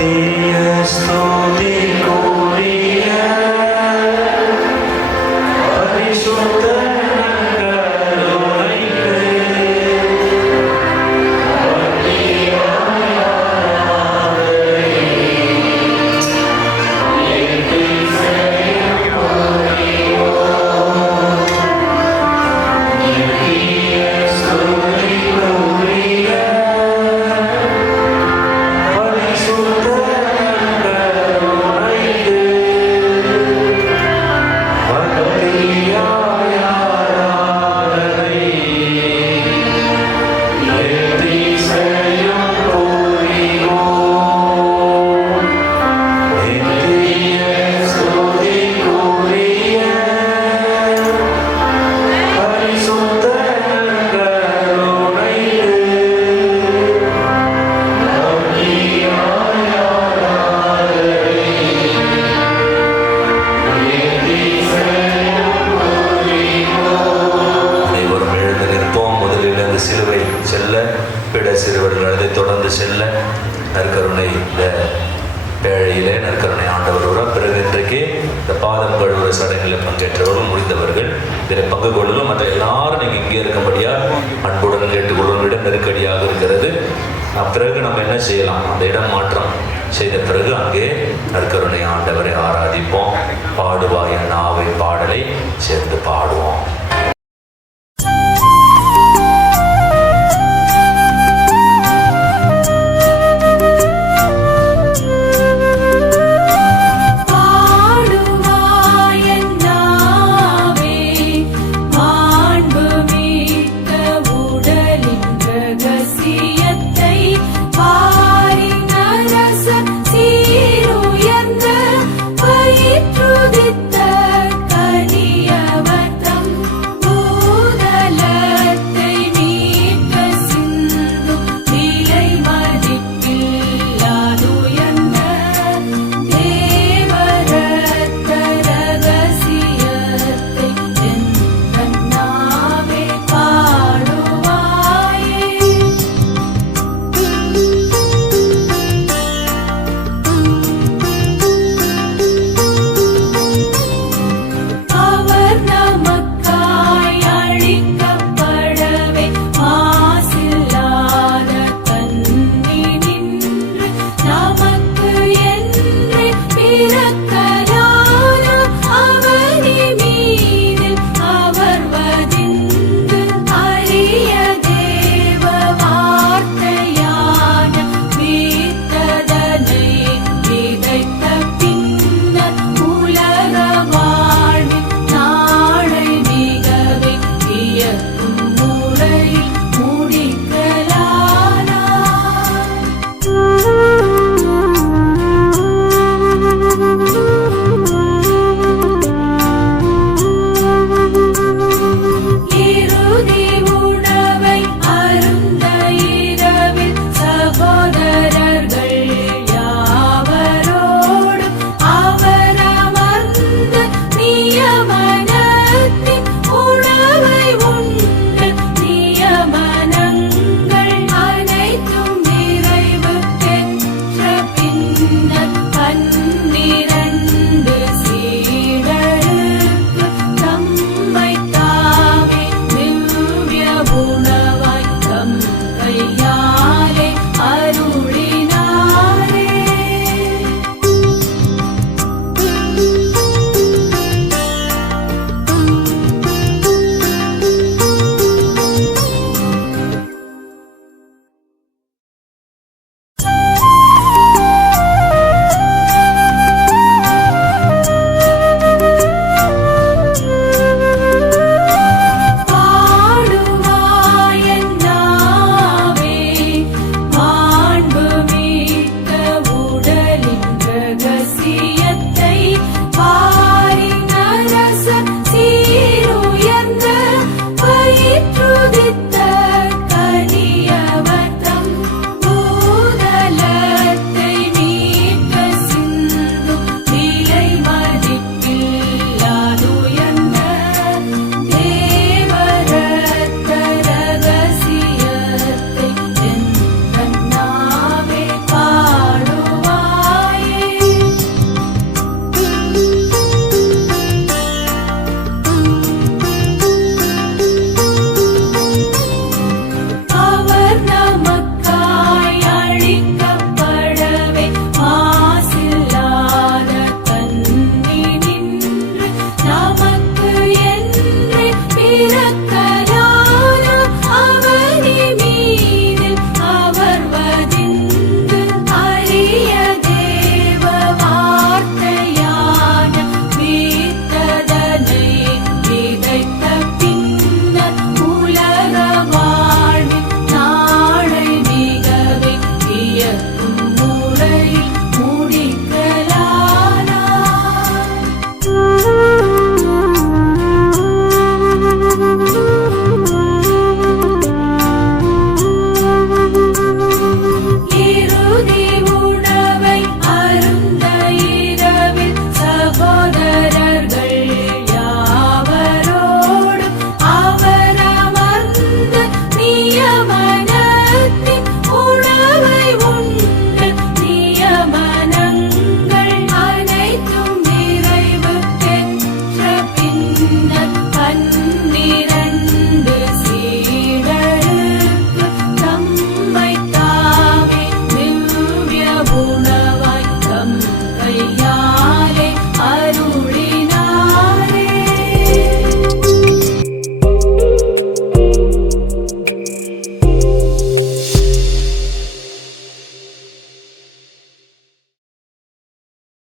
ti estoy. வழிபட சடங்குகளில் பங்கேற்றவர்கள் முடிந்தவர்கள். இதில் பங்கு கொள்ளலும் மற்ற எல்லாரும் நீங்கள் இங்கே இருக்கும்படியாக அன்புடன் கேட்டுக்கொள்ளும் இடம் நெருக்கடியாக இருக்கிறது. பிறகு நம்ம என்ன செய்யலாம்? அந்த இடம் மாற்றம் செய்த பிறகு அங்கே நற்கருணை ஆண்டவரை ஆராதிப்போம். பாடுவாய் நாவை பாடலை சேர்ந்து பாடுவோம்.